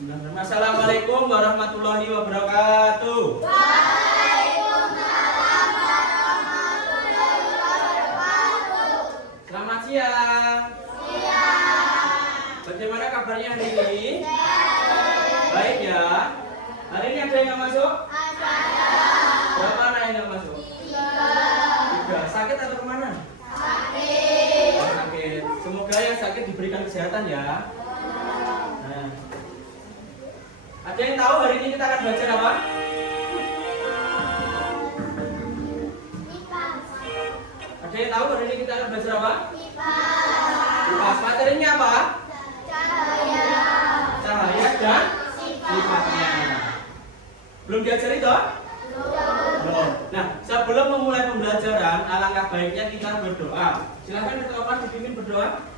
Assalamualaikum warahmatullahi wabarakatuh. Waalaikumsalam warahmatullahi wabarakatuh. Selamat siang. Siang. Bagaimana kabarnya hari ini? Baik. Baik ya. Hari ini ada yang nggak masuk? Ada. Berapa anak yang nggak masuk? 3. Sakit atau kemana? Sakit. Sakit. Semoga yang sakit diberikan kesehatan ya. Nah, ada yang tahu hari ini kita akan belajar apa? Ada yang tahu hari ini kita akan belajar apa? Kipas. Materinya apa? Cahaya. Cahaya dan sifatnya. Belum diajari toh? Belum. Nah, sebelum memulai pembelajaran, alangkah baiknya kita berdoa. Silahkan ketua kelas dipimpin berdoa.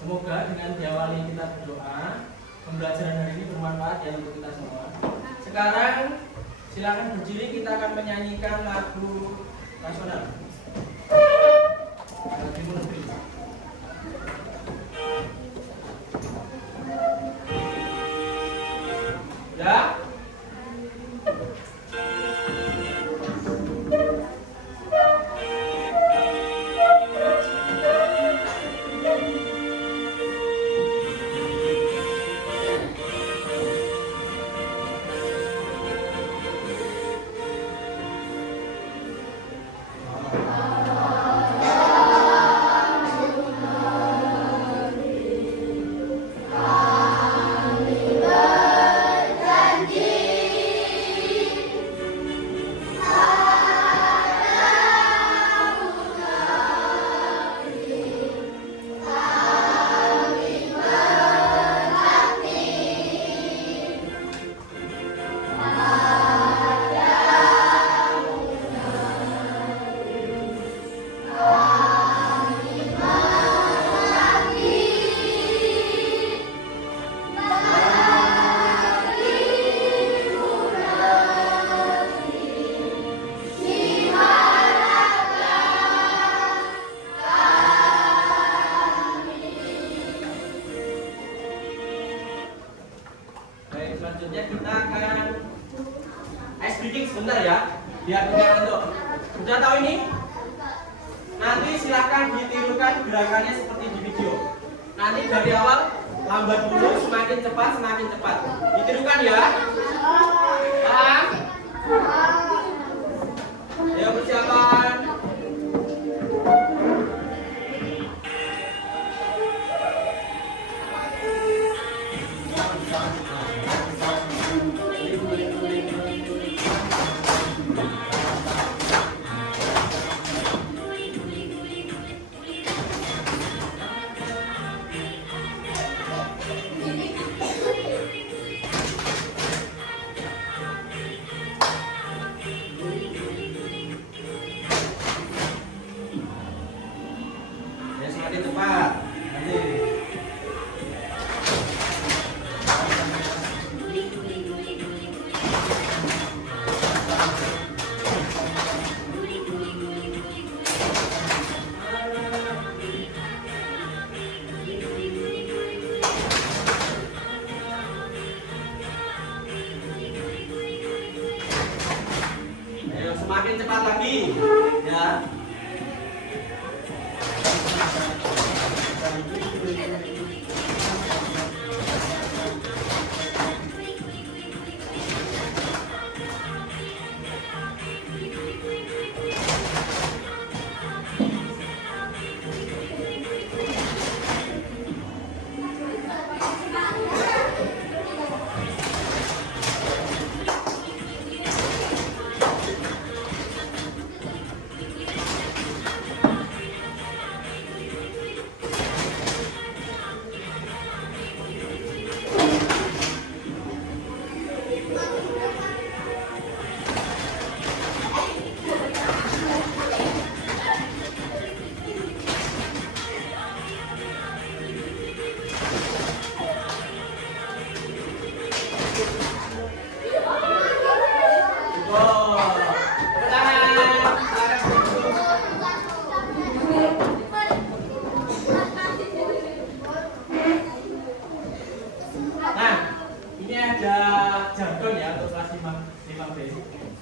Semoga dengan diawali kita berdoa, pembelajaran hari ini bermanfaat ya untuk kita semua. Sekarang silakan berdiri, kita akan menyanyikan lagu nasional. Lagu negeri. Ya. Selanjutnya kita akan ice breaking sebentar ya, biar kita ngantuk. Sudah tahu ini? Nanti silahkan ditirukan gerakannya seperti di video. Nanti dari awal lambat dulu, semakin cepat. Ditirukan ya. Paham? Ayo persiapan. Ayo semakin cepat lagi, ya.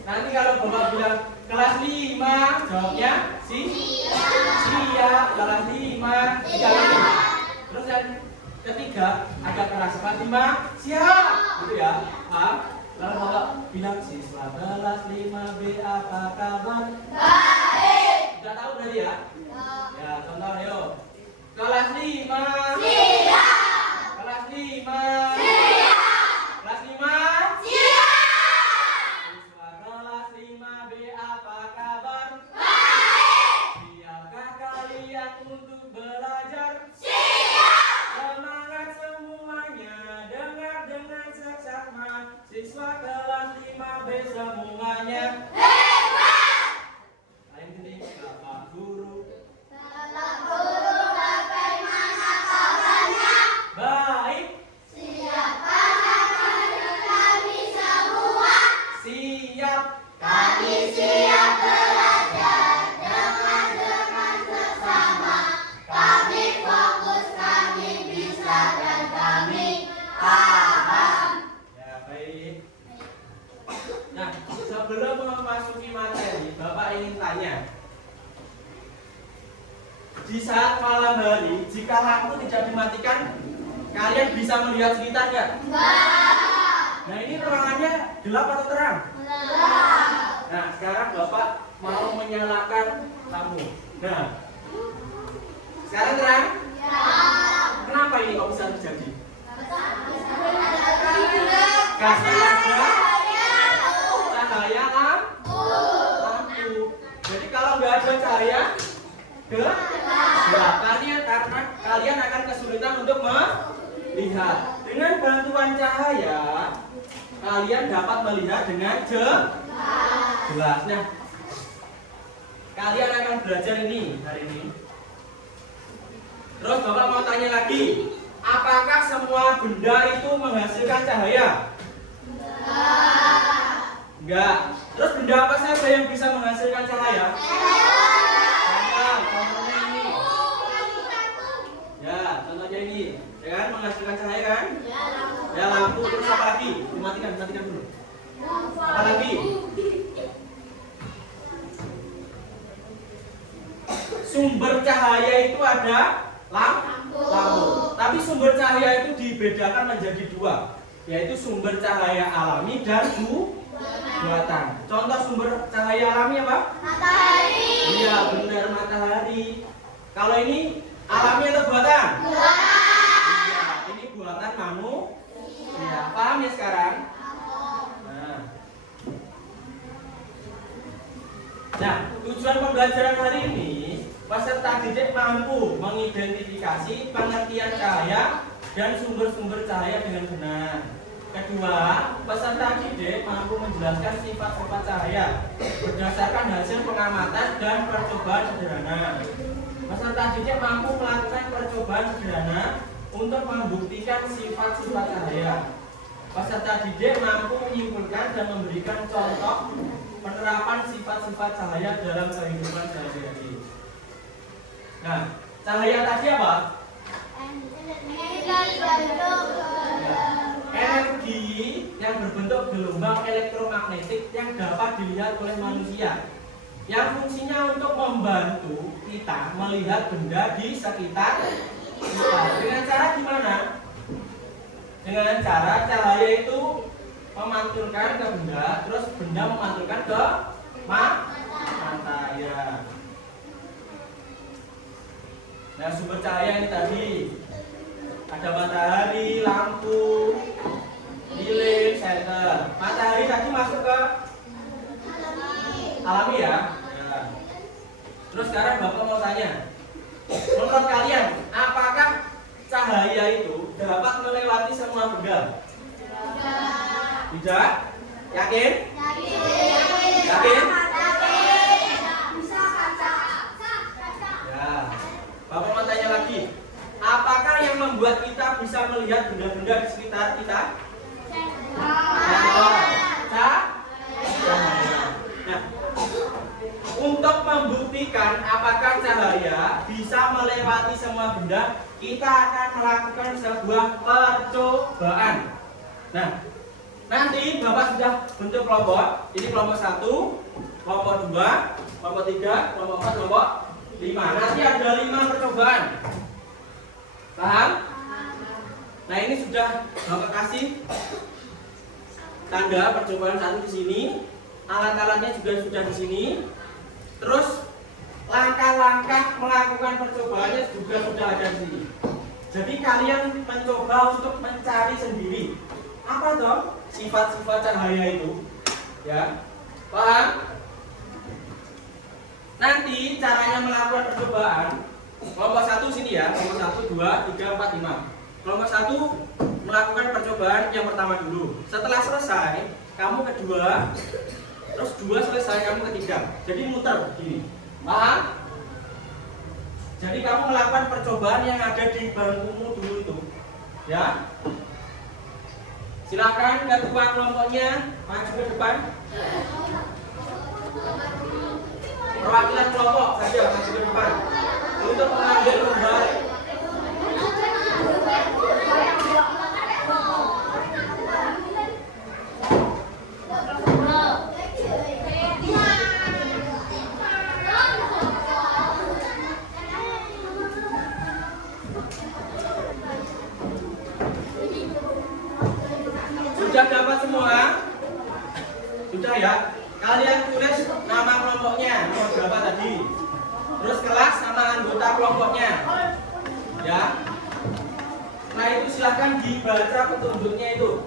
Nanti kalau Bapak bilang kelas 5, jawabnya siap. Kelas 5, siap. Terus yang ketiga agak keras, kelas 5, siap. Gitu ya, paham? Lalu Bapak bilang siswa kelas 5B apa kabar? Baik. Sudah tahu berarti ya? Ya, contoh ayo. Kelas 5, Siap. kelas 5, Siap. kelas 5, Siap. siswa kelas 5B apa kabar? Baik. Siapkah kalian untuk belajar? Siap. Semangat semuanya, dengar dengan seksama. Siswa kelas 5B semuanya Hebat. lain gini, Bapak Guru. Bapak Guru, bagaimana kabarnya? Baik, Siapkah kami semua? siap. Kami siap belajar dengan sesama. Kami fokus, kami bisa, dan kami paham. Ya, baik. Nah, sebelum memasuki materi, Bapak ingin tanya. Di saat malam hari, jika lampu tidak dimatikan, kalian bisa melihat sekitar nggak? Nah, ini ruangannya gelap atau terang? Nah, sekarang Bapak mau menyalakan lampu. Nah, sekarang terang? Kenapa ini kok bisa terjadi? Karena ada cahaya lampu. Jadi kalau nggak ada cahaya, gelap. Karena kalian akan kesulitan untuk melihat. Dengan bantuan cahaya, kalian dapat melihat dengan jelas. Nah, kalian akan belajar ini hari ini. Terus Bapak mau tanya lagi, apakah semua benda itu menghasilkan cahaya? Enggak. Terus benda apa saja yang bisa menghasilkan cahaya? Contohnya ini. Ya, contohnya ini. Ya kan, menghasilkan cahaya kan? Ya, lampu. Terus apa lagi? Matikan dulu. Apa lagi? Sumber cahaya itu ada lampu. Tapi sumber cahaya itu dibedakan menjadi dua, yaitu sumber cahaya alami dan buatan. Contoh sumber cahaya alami apa? Matahari. Iya, benar, matahari. Kalau ini alami atau buatan? Iya, ini buatan manusia. Paham ya sekarang? Nah, tujuan pembelajaran hari ini, peserta didik mampu mengidentifikasi pengertian cahaya dan sumber-sumber cahaya dengan benar. Kedua, peserta didik mampu menjelaskan sifat-sifat cahaya berdasarkan hasil pengamatan dan percobaan sederhana. Peserta didik mampu melakukan percobaan sederhana untuk membuktikan sifat-sifat cahaya. Peserta didik mampu menyimpulkan dan memberikan contoh penerapan sifat-sifat cahaya dalam kehidupan sehari-hari. Nah, cahaya tadi apa? energi yang berbentuk gelombang elektromagnetik yang dapat dilihat oleh manusia, yang fungsinya untuk membantu kita melihat benda di sekitar kita. Dengan cara gimana? Dengan cara cahaya itu memantulkan ke benda, terus benda memantulkan ke mata ya. Nah, sumber cahaya ini tadi ada matahari, lampu, lilin, senter. Matahari tadi masuk ke alami ya. Nah. Terus sekarang Bapak mau tanya, menurut kalian apakah cahaya itu dapat melewati semua benda? Tidak? Yakin? Yakin? Ya. Bapak mau tanya lagi, apakah yang membuat kita bisa melihat benda-benda di sekitar kita? Cahaya. Nah, untuk membuktikan apakah cahaya bisa melewati semua benda, kita akan melakukan sebuah percobaan. Nah, nanti Bapak sudah bentuk kelompok. Ini kelompok 1, kelompok 2, kelompok 3, kelompok 4, kelompok 5. Nanti ada 5 percobaan. Paham? Nah, ini sudah Bapak kasih tanda percobaan 1 di sini. Alat-alatnya juga sudah di sini. Terus langkah-langkah melakukan percobaannya juga sudah ada di sini. Jadi kalian mencoba untuk mencari sendiri apa dong sifat-sifat cahaya itu, ya, paham? Nanti caranya melakukan percobaan kelompok 1 sini ya, kelompok 1, 2, 3, 4, 5. Kelompok 1 melakukan percobaan yang pertama dulu. Setelah selesai, kamu kedua, terus 2 selesai, kamu ketiga. Jadi muter gini, paham? Jadi kamu melakukan percobaan yang ada di bangkumu dulu itu, ya. Silakan ketua kelompoknya maju ke depan. Perwakilan kelompok saja maju ke depan untuk mengambil gambar. Sudah dapat semua? Sudah ya? Kalian tulis nama kelompoknya, nomor berapa tadi? Terus kelas sama anggota kelompoknya. Ya. Nah, itu silahkan dibaca petunjuknya itu.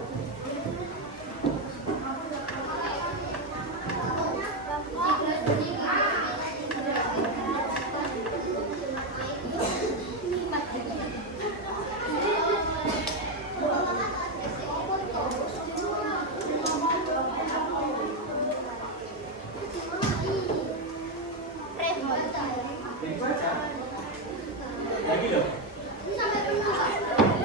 Lagi loh. Jangan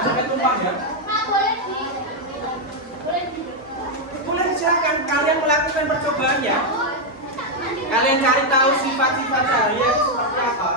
sampai tumpah ya. Boleh, silakan kalian melakukan percobaan ya. Kalian cari tahu sifat-sifat cahaya itu seperti apa.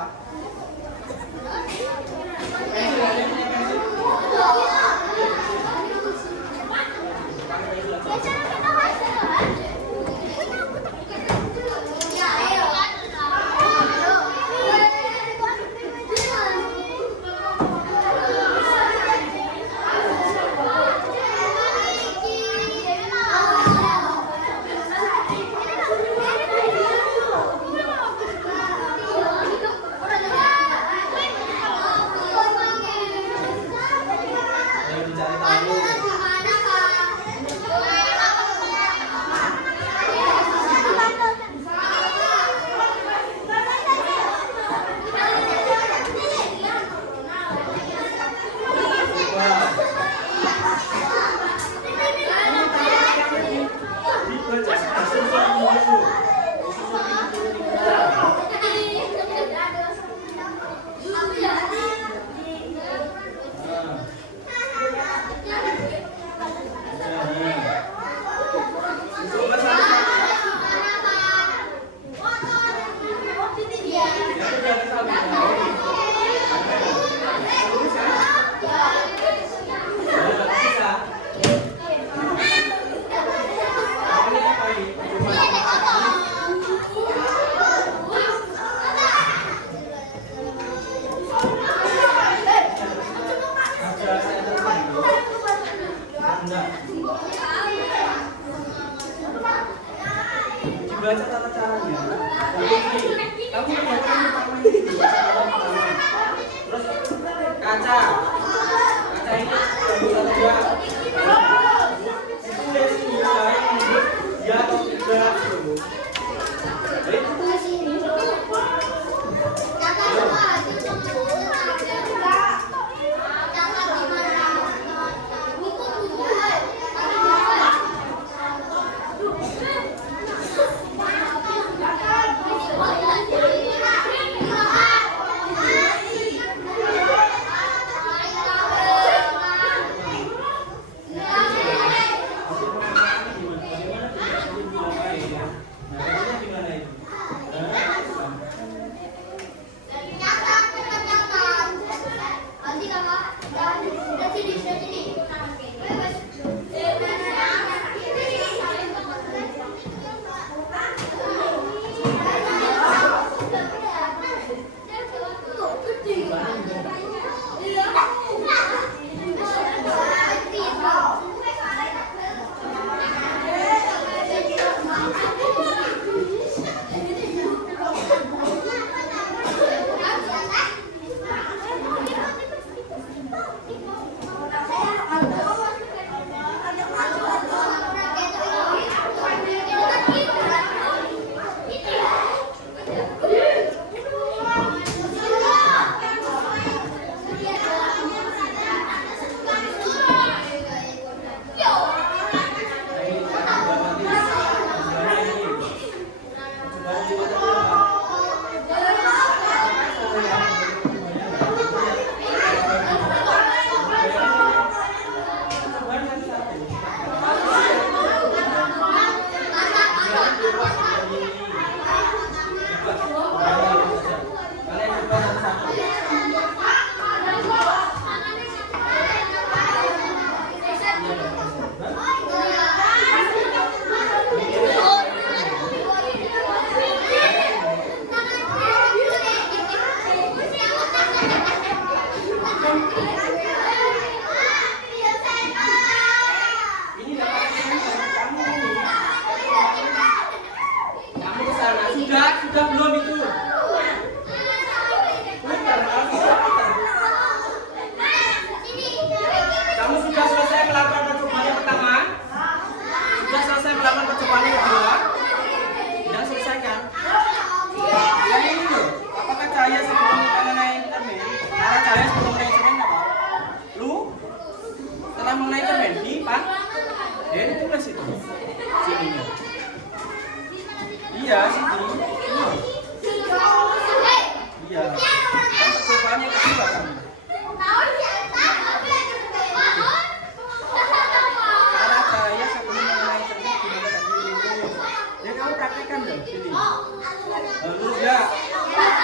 Dibaca tata caranya. Kamu baca pertama ini dibaca pertama. Terus kaca. Kaca ini dua. Tulis nilai ya atau tidak. Sudah belum itu? Kamu sudah selesai melakukan percobaan yang pertama? Sudah selesai melakukan percobaan yang kedua? Sudah selesai kan? Yang ini loh, apakah cahaya sebelum kita mengenai cermin? Cara cahaya sebelum mengenai cermin apa? Lu? Setelah mengenai cermin, di Pak? Ini tulis itu sininya. Iya, sini. Iya. Kan percobaannya kedua kan. Cara cahaya sebelum mengenai cermin gimana tadi? Ya kamu praktekkan dong sini. Lurus ya.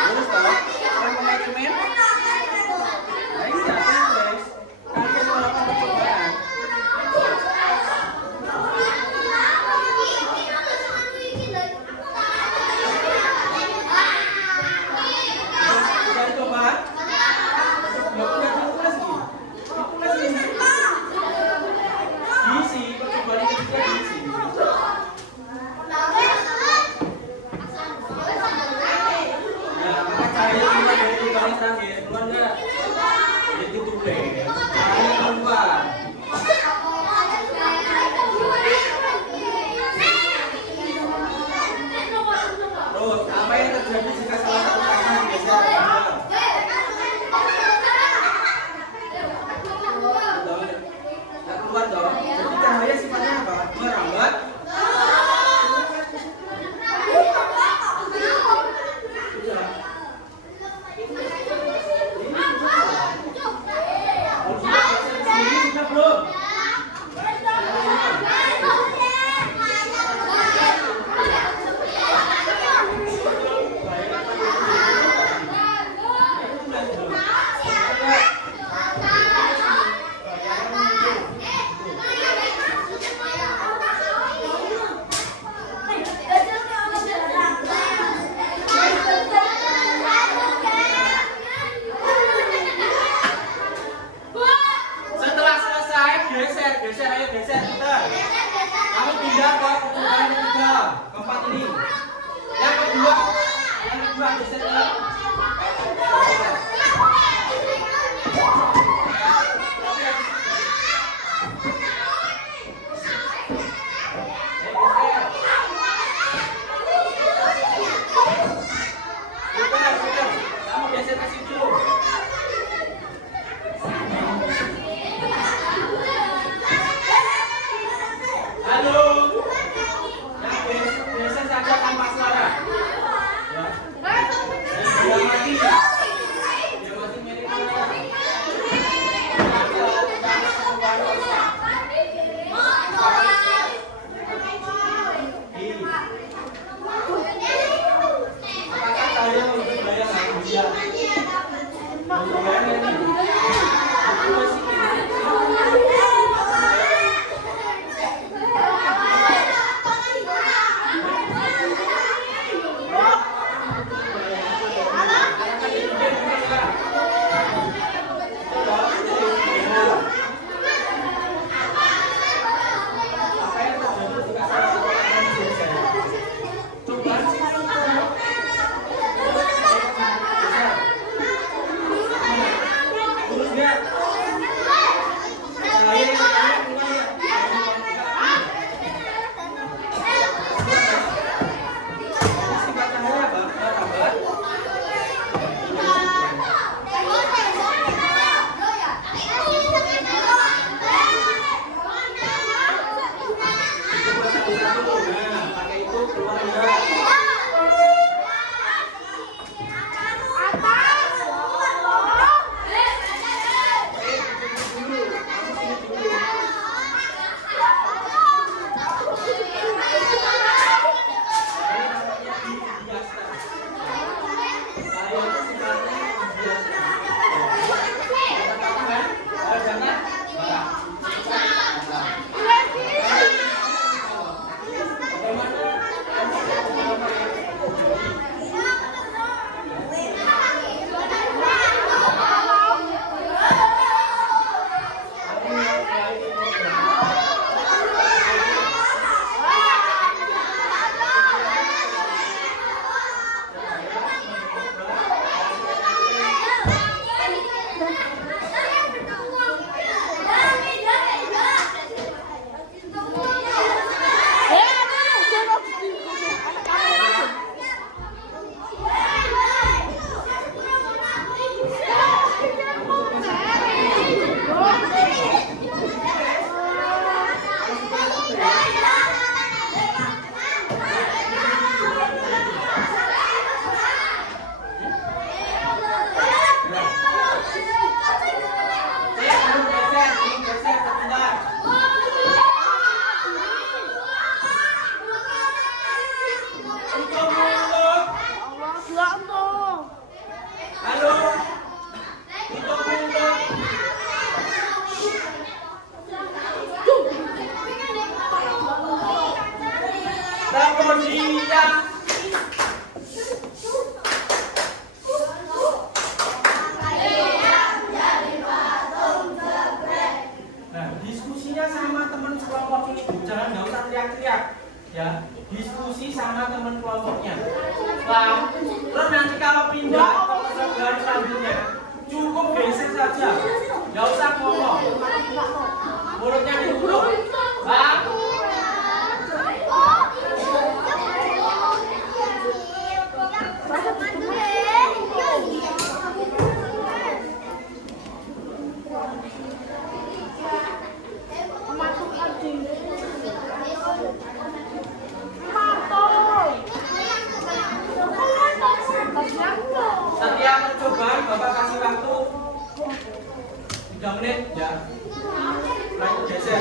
Lurus toh. Setelah mengenai cermin. Nah ini apa tulis? Kalian melakukan percobaan. Kamu geser ke situ. Halo. Yang geser saja tanpa suara. Ya. Dia mati. Dia mati milik mana? Apakah kalian untuk bayar dia? Ya, diskusi sama teman kelompoknya. Nah, terus nanti kalau pindah ke pelajaran selanjutnya, cukup geser saja, nggak usah ngomong. Mulutnya ditutup. Bang. Setiap percobaan Bapak kasih waktu 3 menit ya. Lanjut geser.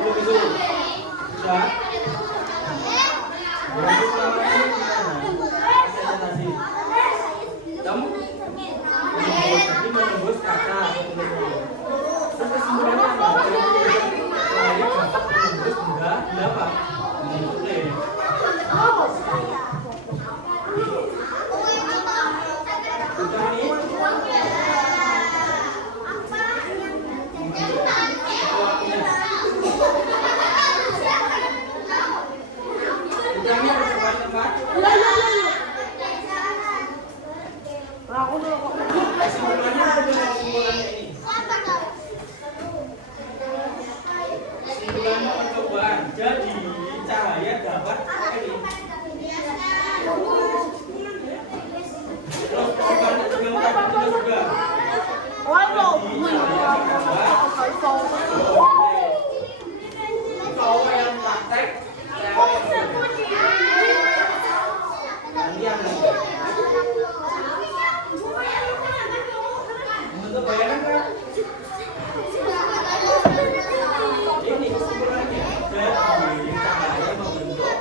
belum itu? Sudah? Berarti selama ini gimana? Presentasi. Kamu? Jadi menembus kata. Terus kesimpulannya apa? Saya dapat menembus enggak? Berapa? Oke. Udah nih. Udahnya ada coba tempat. Kesimpulannya apa kesimpulannya ini? Kesimpulannya percobaan. Jadi cahaya dapat ini. Terus percobaannya juga tadi juga. Cowok yang praktek, membentuk bayangan kan? Ini kesimpulannya. Jadi cahaya membentuk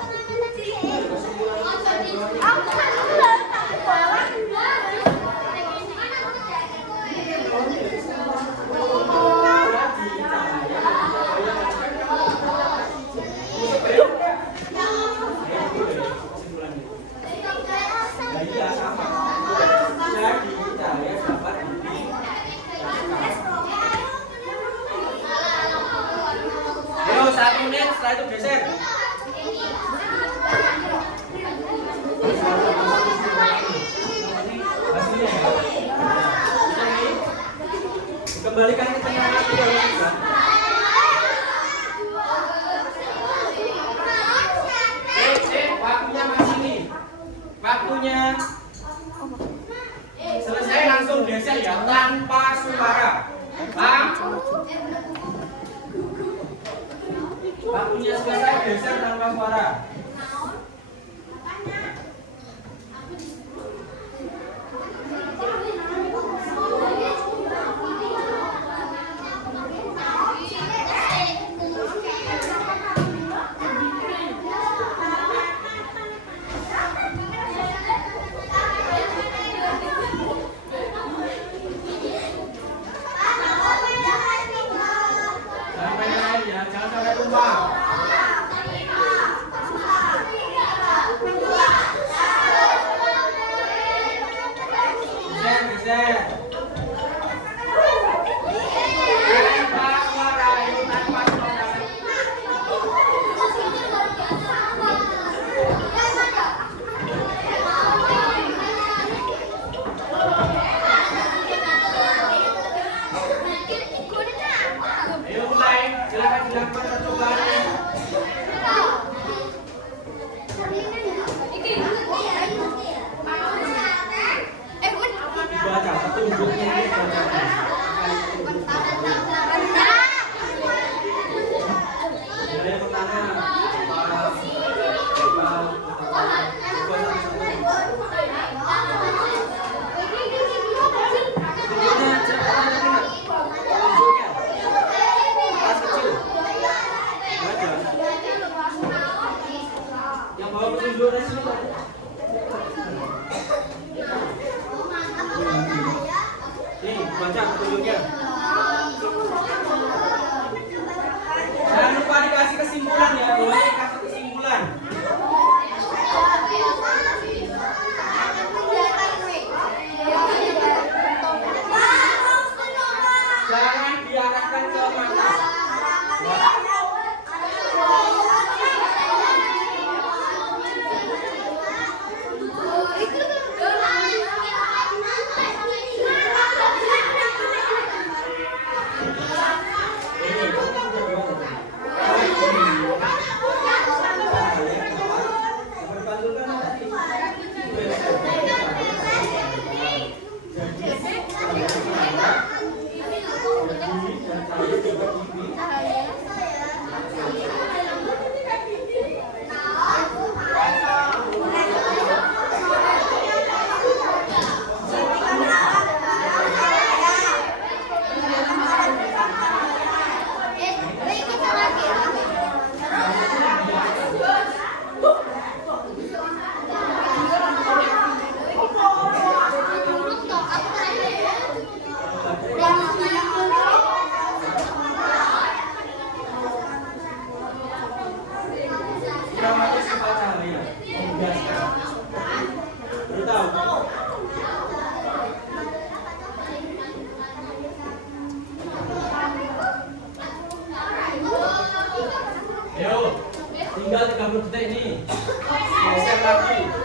Ayo 1 menit setelah itu geser. Hasilnya ya. Bisa nih. Kembalikan ke tengah lagi ya. Waktunya masih nih. Waktunya selesai langsung geser ya tanpa suara. Paham? Waktunya selesai geser tanpa suara. Sampai air ya, jangan sampai tumpah. tinggal 30 detik ini. Geser lagi.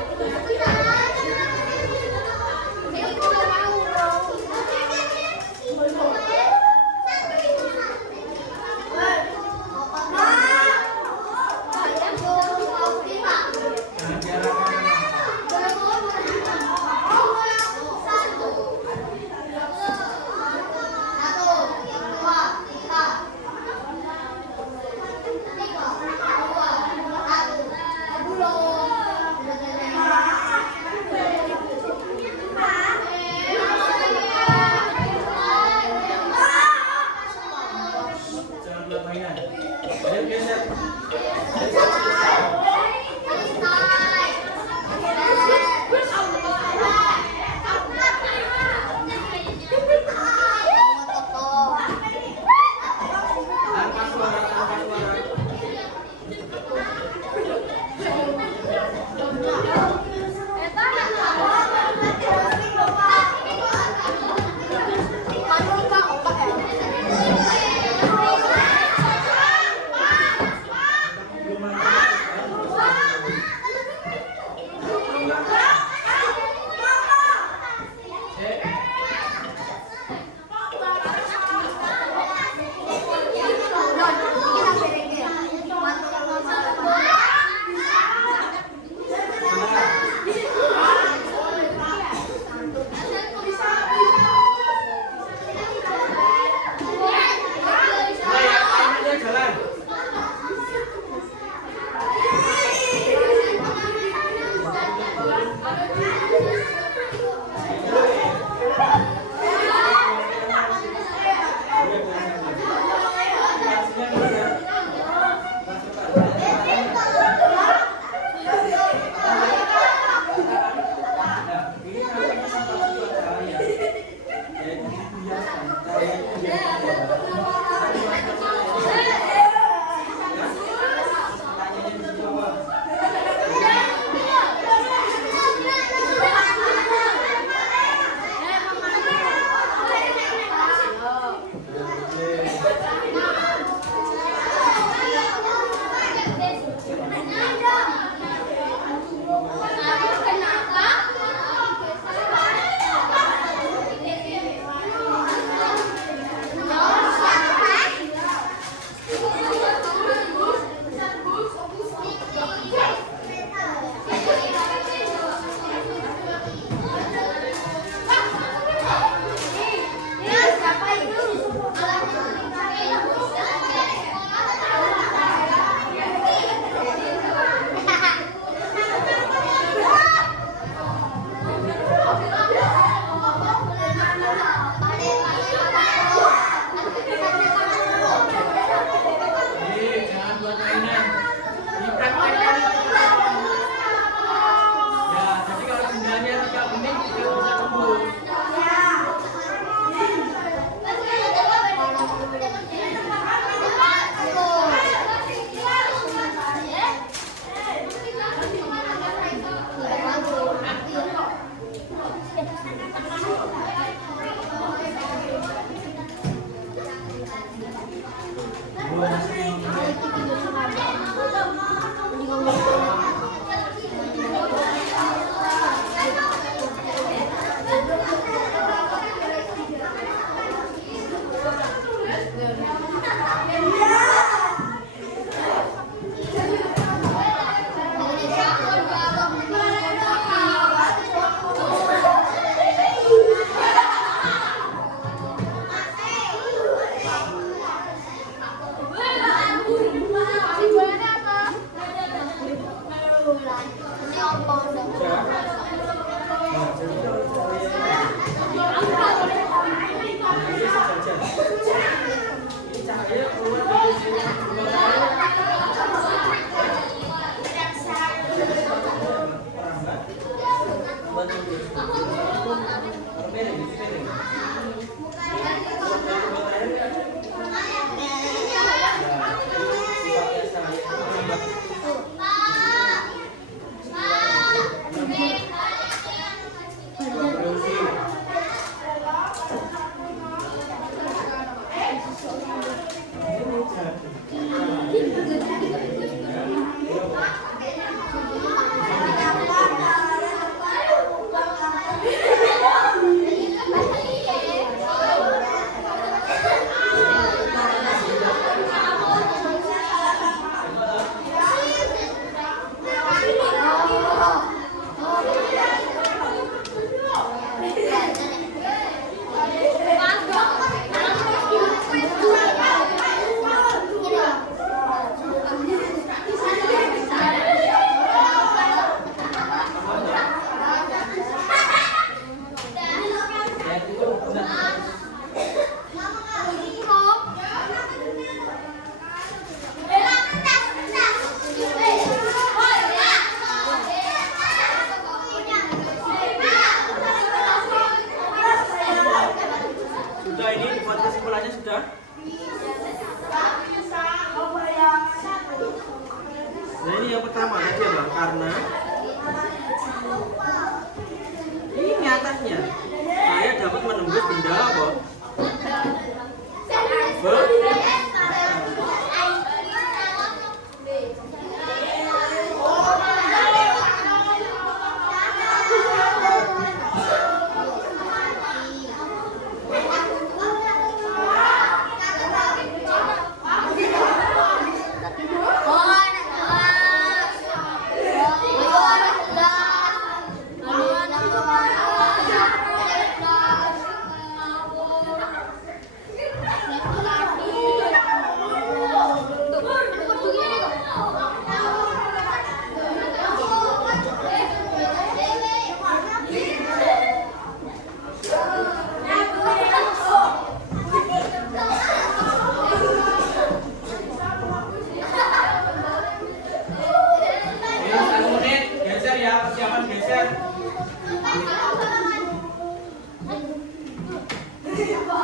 arahnya. Saya dapat menembus benda apa?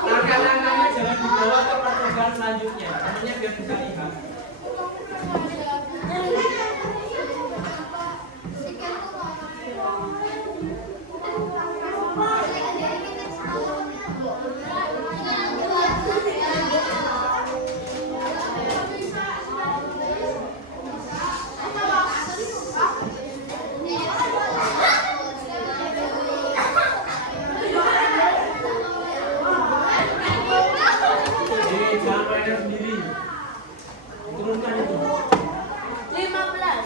Langkah-langkahnya jangan dibawa ke percobaan selanjutnya, artinya biar bisa lihat. Jangan mainan sendiri. Turunkan itu. 15,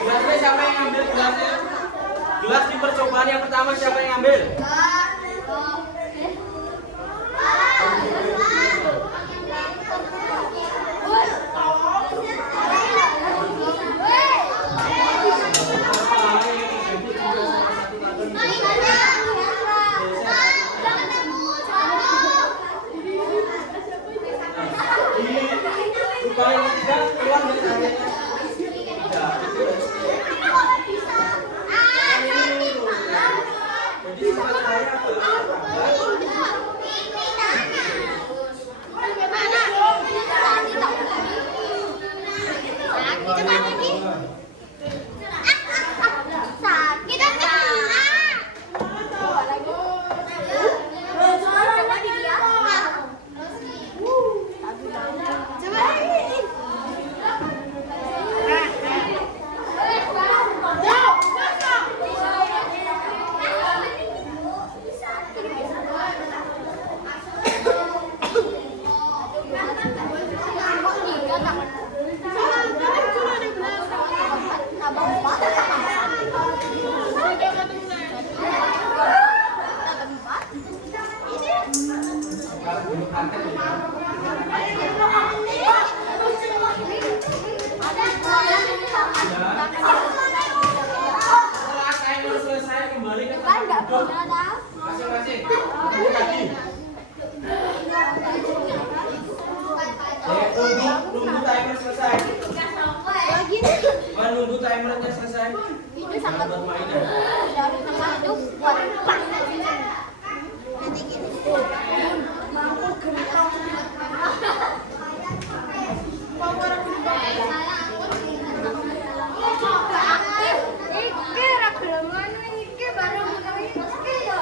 Gelasnya siapa yang ngambil gelasnya? Gelas di percobaan yang pertama siapa yang ngambil? Paling ketiga keluar dari areanya. Jadi sifat saya setelah timer selesai kembali ke tempat duduk masing-masing. Nunggu timer selesai. Menunggu timernya selesai. Itu sangat bermain. dari tempat itu buat nanti gini mampu gentong aktif iki ra gelem iki bareng iki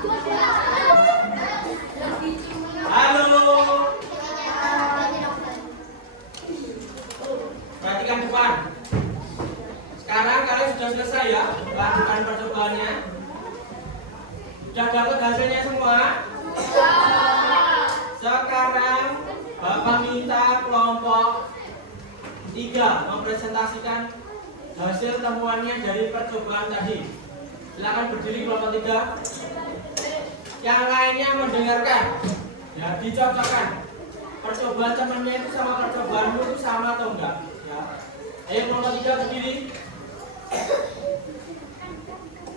Halo. Perhatikan depan. Sekarang kalian sudah selesai ya melakukan percobaannya. Sudah dapat hasilnya semua? Sekarang Bapak minta kelompok 3 mempresentasikan hasil temuannya dari percobaan tadi. Silakan berdiri kelompok 3. Yang lainnya mendengarkan. Ya, dicocokkan. Percobaan temannya itu sama percobaanmu itu sama atau enggak? Ya. Ayo kelompok 3 berdiri.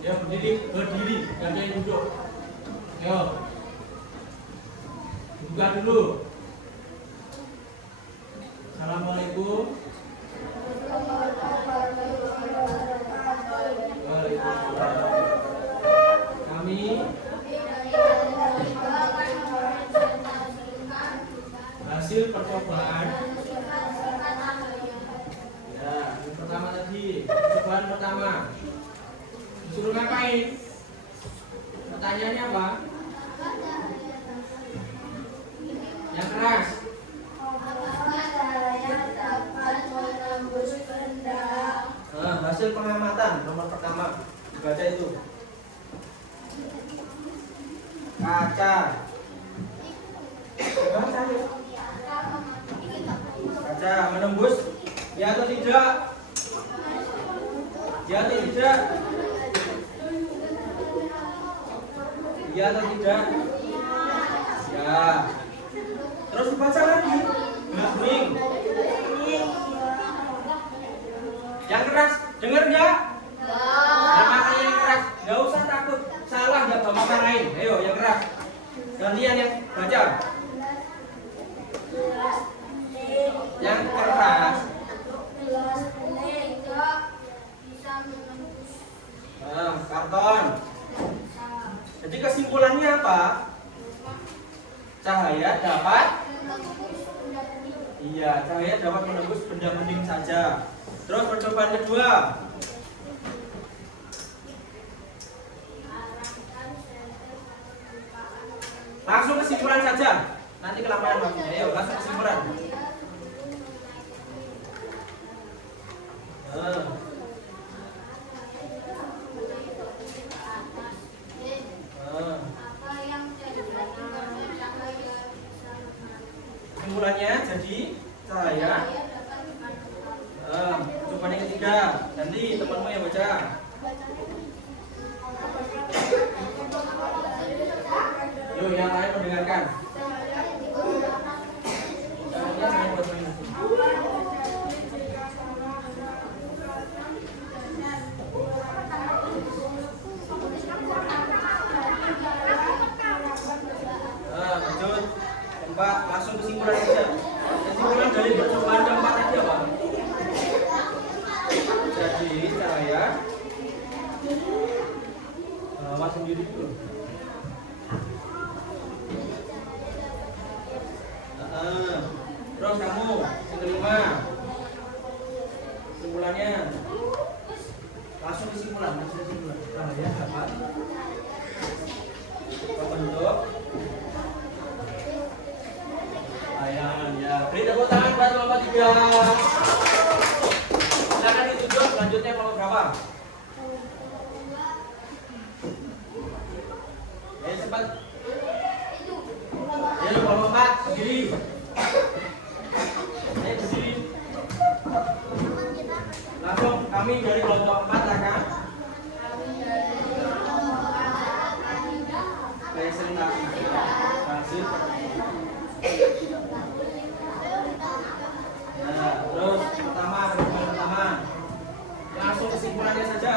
Ya, berdiri, gak ada yang duduk. Ayo. Buka dulu. Assalamualaikum. Waalaikumsalam. Kami hasil percobaan. Ya, yang pertama tadi, percobaan pertama. Disuruh ngapain? Pertanyaannya apa? Yang keras. Hasil pengamatan nomor pertama dibaca itu. Kaca. Baca ya. Kaca menembus ya atau tidak? Ya atau tidak? Ya atau tidak? Ya. Terus dibaca lagi. Green. Yang keras, dengar nggak? Nah, makanya yang keras, nggak usah takut salah nggak bawa marahin. Ayo yang keras. Gantian yang baca. Yang keras. Nah, karton. Jadi kesimpulannya apa? Cahaya dapat. Iya, cahaya dapat menembus benda bening saja. Terus percobaan kedua. Langsung kesimpulan saja. Nanti kelamaan waktunya. Ayo, langsung kesimpulan. Kesimpulannya jadi cahaya. Coba yang ketiga, nanti temanmu yang baca. Yuk, yang lain mendengarkan. Lanjut. Keempat, langsung kesimpulan saja. Kesimpulan dari percobaan keempat tadi apa? Jadi cahaya bawa sendiri dulu. Terus kamu yang kelima, kesimpulannya langsung kesimpulan. Cahaya dapat membentuk layangan. Ya, beri tepuk tangan buat kelompok 3. Silakan ditunjuk selanjutnya kelompok berapa? Ya cepat. Ya kelompok 4 berdiri. Ayo berdiri. Langsung kami dari kelompok 4 akan presentasi hasil. Nah, terus pertama langsung kesimpulannya saja.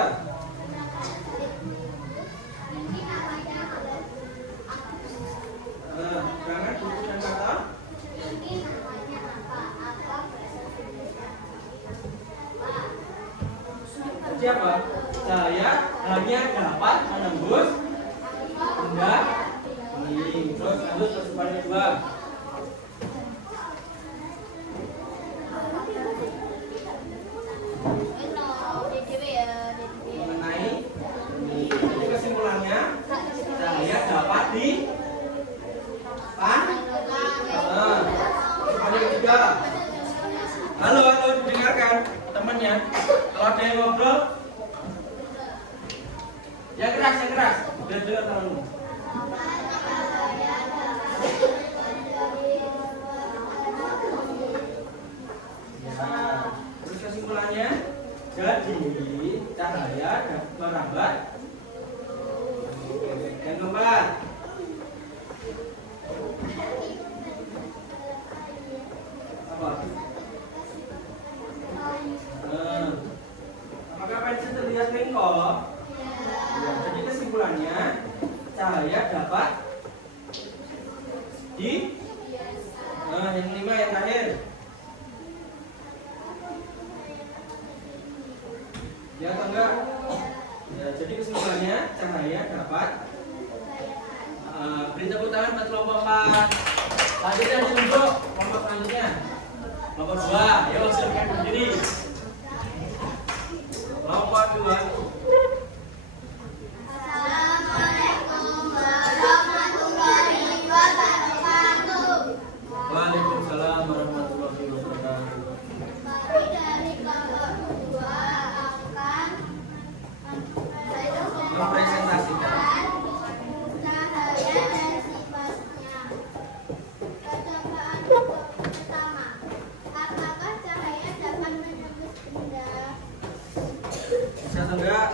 Jangan buku dan kata. Siapa? Saya hanya dapat menembus benda ini. Terus lanjut kesimpulan kedua. Mengenai ini. Jadi kesimpulannya saya di yang ketiga. Halo, didengarkan temannya. Kalau ada yang ngobrol, yang keras. Biar dengar temanmu. Terus kesimpulannya, jadi cahaya merambat. Yang keempat, apa? Apakah pensil terlihat bengkok? Ya, jadi kesimpulannya, cahaya dapat di yang kelima yang terakhir. Ya atau enggak? Ya, jadi kesimpulannya cahaya dapat beri tepuk tangan buat kelompok 4. Selanjutnya ditunjuk kelompok selanjutnya. Kelompok 2, yuk silakan berdiri. Kelompok 2. Assalamualaikum warahmatullahi wabarakatuh. Waalaikumsalam warahmatullahi wabarakatuh. Kami dari kelompok 2 akan Mempresentasikan cahaya dan sifatnya. Percobaan pertama, apakah cahaya dapat menembus benda? bisa atau enggak?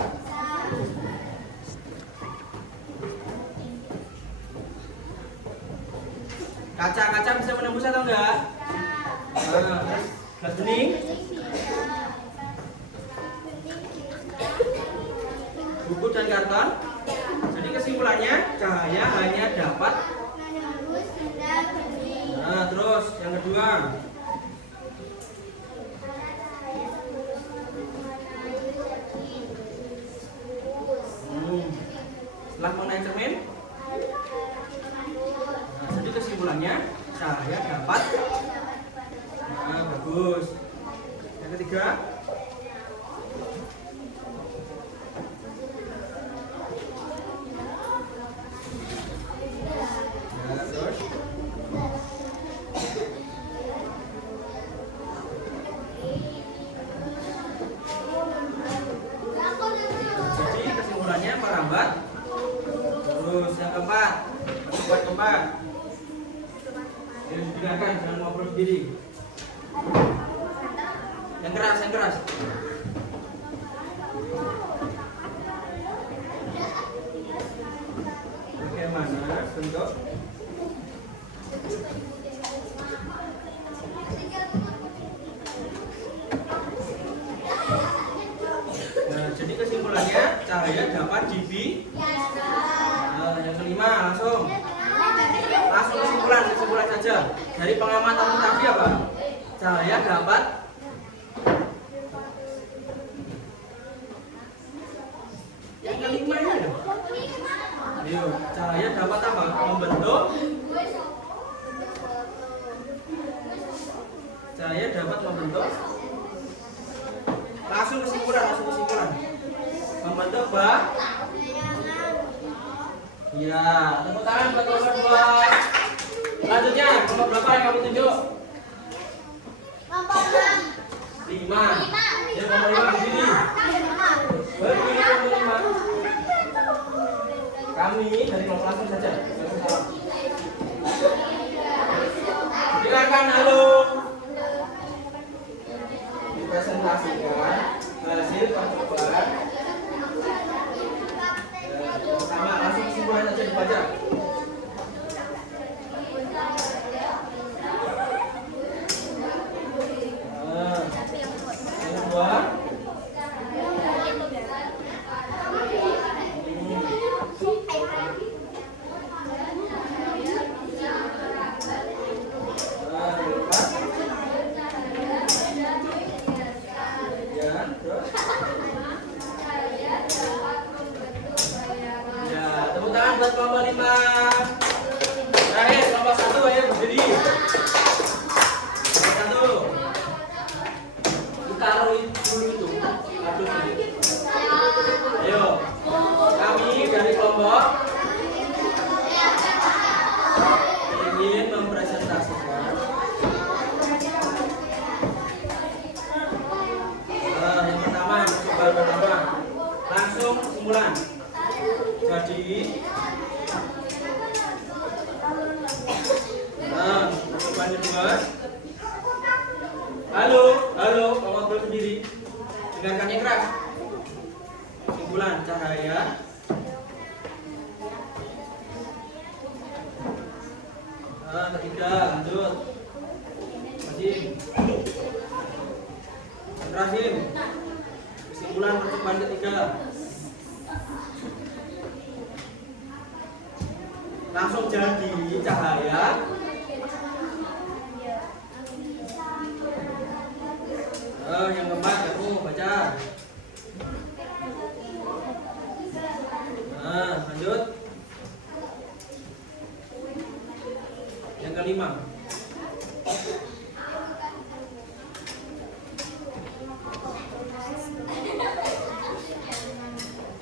Kaca bisa menembus atau enggak? Terus gelas bening, buku dan karton. Jadi kesimpulannya cahaya hanya dapat. Menembus benda bening. Terus yang kedua, setelah mengenai cermin. Jadi kesimpulannya cahaya dapat. Bagus. Yang ketiga, terus jadi kesimpulannya merambat. Terus yang keempat, yang didengarkan jangan ngobrol sendiri. Yang keras. Bagaimana bentuk jadi kesimpulannya cahaya dapat yang kelima langsung kesimpulan saja dari pengamatan tadi apa? Cahaya dapat yang kelima ya. Ayo, cahaya dapat apa? Membentuk. Cahaya dapat membentuk. Langsung kesimpulan. Membentuk ya, tepuk tangan buat kelompok 2. Selanjutnya, kelompok berapa yang kamu tunjuk? Kelompok 5. Ya, kelompok 5 berdiri. Berdiri kelompok 5. Kami dari kelompok langsung saja. Silakan, halo. Dipresentasikan hasil percobaan. Sama langsung kesimpulan saja dibaca. Yang kedua, tepuk tangan buat kelompok 5. Terakhir kelompok 1, ayo berdiri. Kelompok 1. Ditaruh dulu itu. Aduh. Ayo. Kami dari kelompok Nah, ketiga, lanjut. Azim. Azim. Kesimpulan percobaan ketiga. Langsung jadi cahaya. Yang keempat, kamu baca. Nah, lanjut. Yang kelima.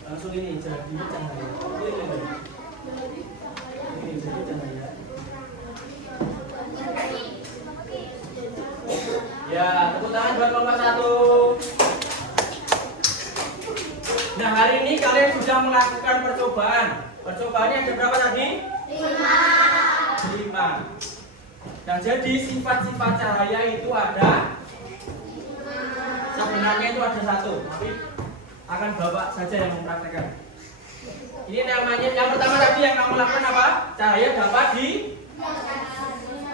Langsung ini jadi cahaya. Ini jadi cahaya. Ya, tepuk tangan buat kelompok 1. Nah, hari ini kalian sudah melakukan percobaan. Percobaannya ada berapa tadi? 5. Nah, jadi sifat-sifat cahaya itu ada. Sebenarnya itu ada 1, tapi akan Bapak saja yang mempraktekkan. Ini namanya, yang pertama tadi yang kamu lakukan apa? Cahaya dapat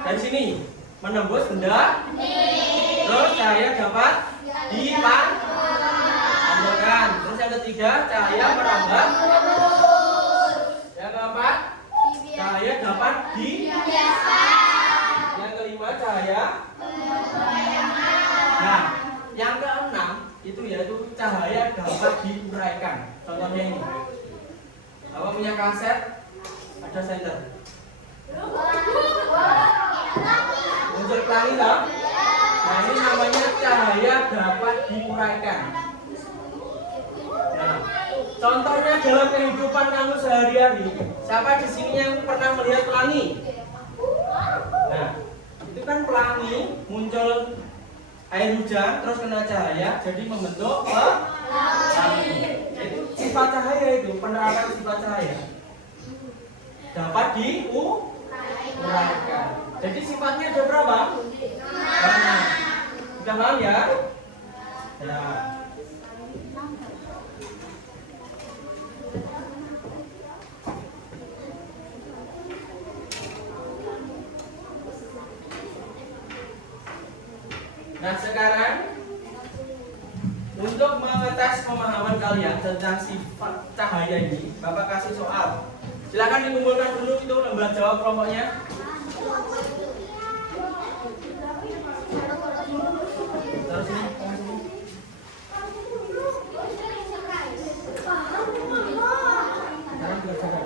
dari sini menembus benda. Terus cahaya dapat dipantulkan. Terus yang ketiga, cahaya merambat. Yang keempat, cahaya dapat yang kelima, cahaya. Nah, yang keenam itu yaitu cahaya dapat diuraikan. Contohnya ini. Bapak punya kaset, ada senter. Muncul pelangi tak? Nah, ini namanya cahaya dapat diuraikan. Nah, contohnya dalam kehidupan kamu sehari-hari, siapa di sini yang pernah melihat pelangi? Nah, itu kan pelangi muncul air hujan terus kena cahaya jadi membentuk pelangi. Itu sifat cahaya, itu penerapan sifat cahaya dapat diuraikan. Jadi sifatnya ada berapa? 6. Sudah paham ya? Ya. Nah, sekarang untuk mengetes pemahaman kalian tentang sifat cahaya ini, Bapak kasih soal. Silakan dikumpulkan dulu itu lembar jawab kelompoknya. Terus ini. Sekarang belajar.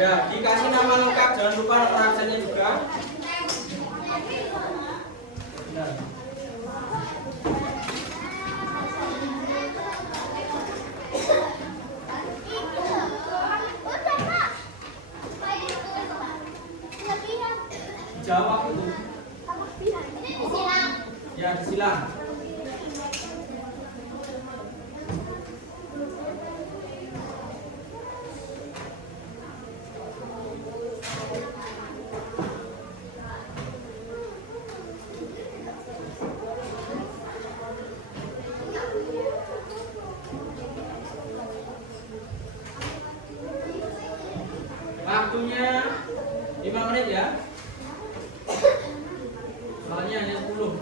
Ya, dikasih nama lengkap, jangan lupa nomor absennya juga. Benar. Jawab itu. Ya, disilang. Waktunya 5 menit ya. Soalnya hanya 10.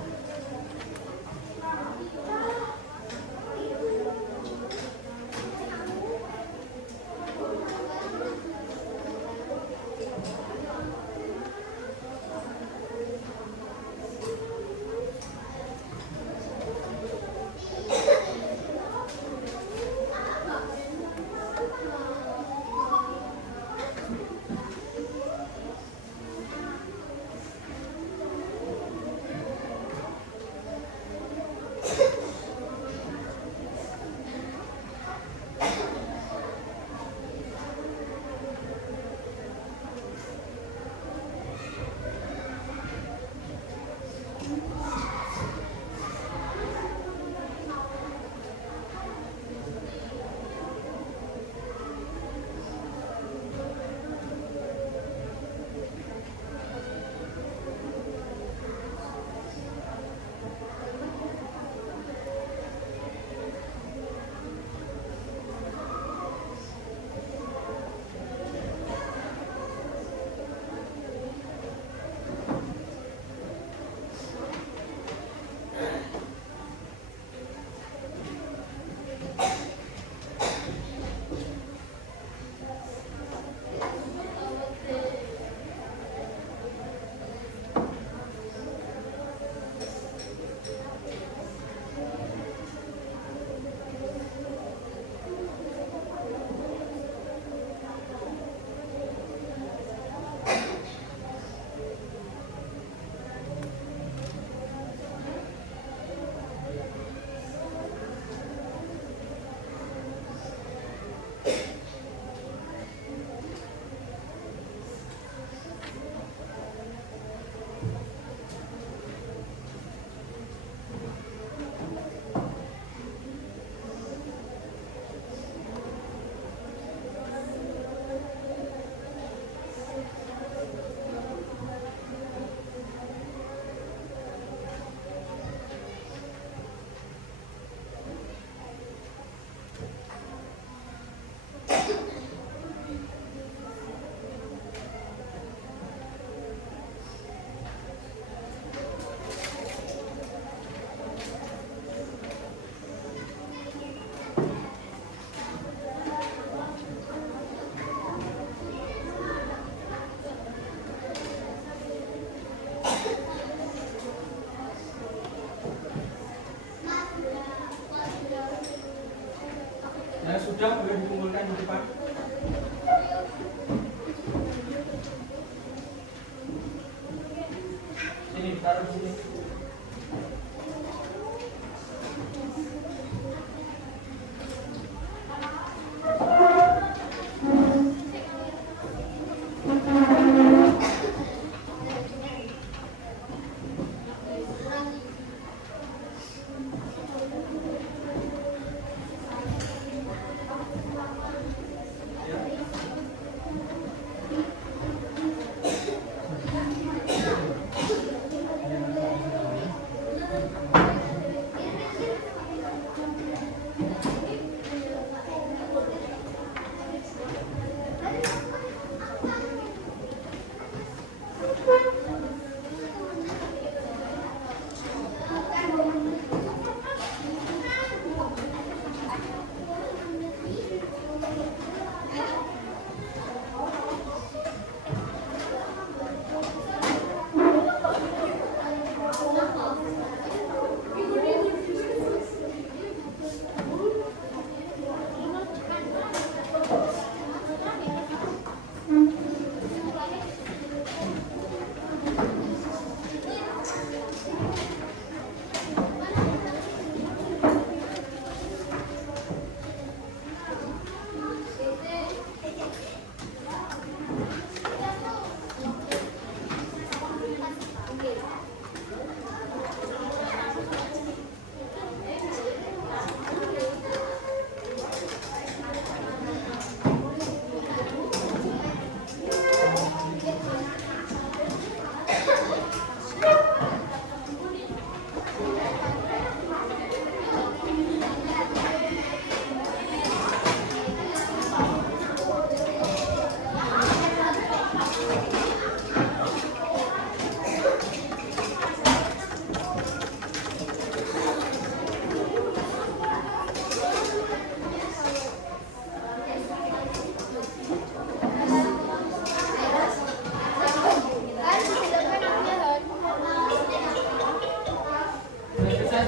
sudah boleh dikumpulkan di depan. Sini, taruh di sini.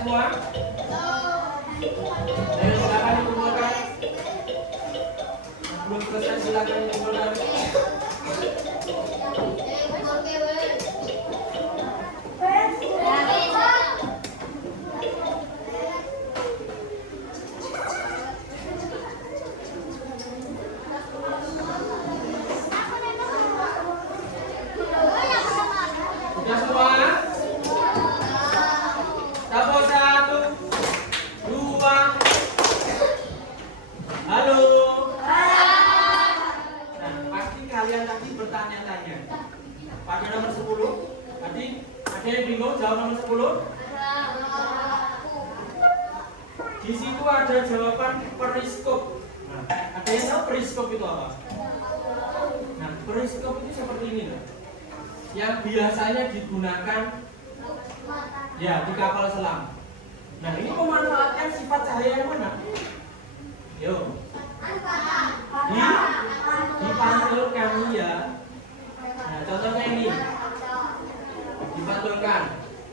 Semua? Silakan dikumpulkan. Belum selesai, silakan dikumpulkan. Sudah semua? Dapur 1, 2. Halo. Nah, pasti kalian tadi bertanya-tanya. Pada nomor 10, tadi ada yang bingung jawab nomor 10? Di situ ada jawaban periskop. Nah, ada yang tahu periskop itu apa? Nah, periskop itu seperti ini loh. Yang biasanya digunakan ya di kapal selam. Nah, ini memanfaatkan sifat cahaya yang mana? Yo. Dipantulkan ya. Nah, contohnya ini. Dipantulkan.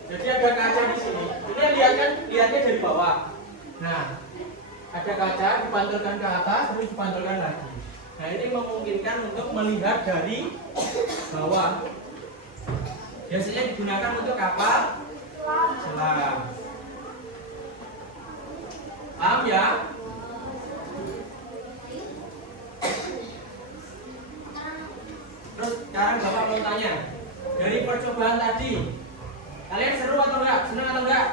Jadi ada kaca di sini. Ini lihatnya dari bawah. Nah, ada kaca dipantulkan ke atas terus dipantulkan lagi. Nah, ini memungkinkan untuk melihat dari bawah. Biasanya digunakan untuk kapal selam. Paham ya? Terus sekarang Bapak mau tanya, dari percobaan tadi, kalian seru atau enggak? Senang atau enggak?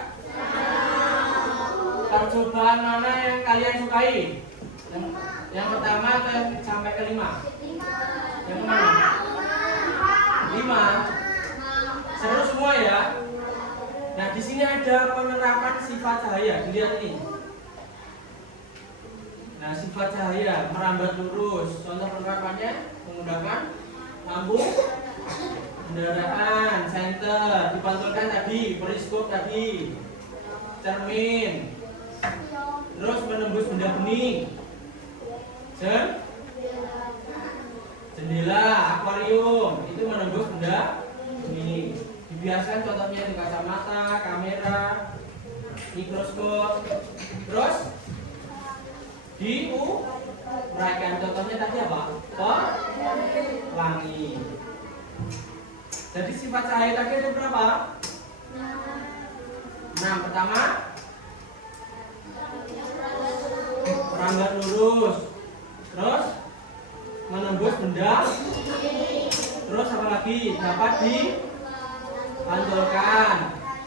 Percobaan mana yang kalian sukai? Yang pertama sampai ke 5. Yang kemana? 5. Seru semua ya. Nah, di sini ada penerapan sifat cahaya. Dilihat ini. Nah, sifat cahaya merambat lurus. Contoh penerapannya menggunakan lampu kendaraan, senter, dipantulkan tadi, periskop tadi, cermin, terus menembus benda bening, jendela, akuarium, itu menembus benda bening. Dibiasakan contohnya itu kacamata, kamera, mikroskop, terus Diuraikan. Contohnya tadi apa? Pelangi. Jadi sifat cahaya tadi ada berapa? 6. Pertama, rangga lurus. Terus menembus benda. Terus apa lagi? Dapat dipantulkan,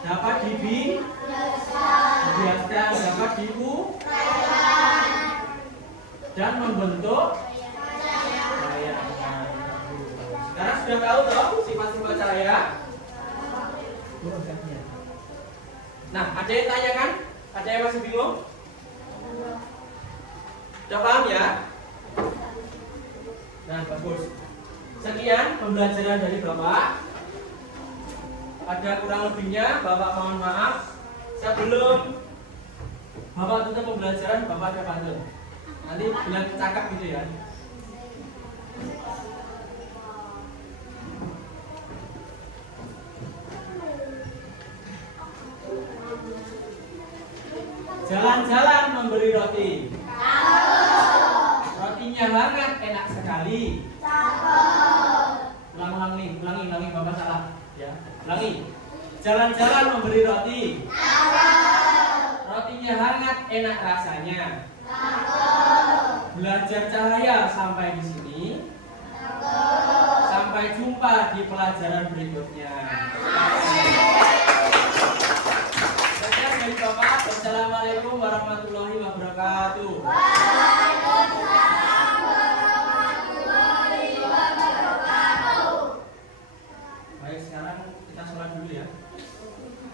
dapat dibiaskan, dapat diuraikan, dan membentuk cahaya. Sekarang sudah tahu toh sifat-sifat cahaya? Nah, ada yang tanyakan? Ada yang masih bingung? Sudah paham ya? Nah, bagus. Sekian pembelajaran dari Bapak. Ada kurang lebihnya, Bapak mohon maaf. Sebelum Bapak tutup pembelajaran, Bapak ada pantun. Nanti bilang cakap gitu ya. Jalan-jalan memberi roti. Rotinya hangat, enak sekali. Ulangi, Bapak salah. Ya, ulangi. Jalan-jalan memberi roti. Rotinya hangat, enak rasanya. Belajar cahaya sampai di sini. Sampai jumpa di pelajaran berikutnya.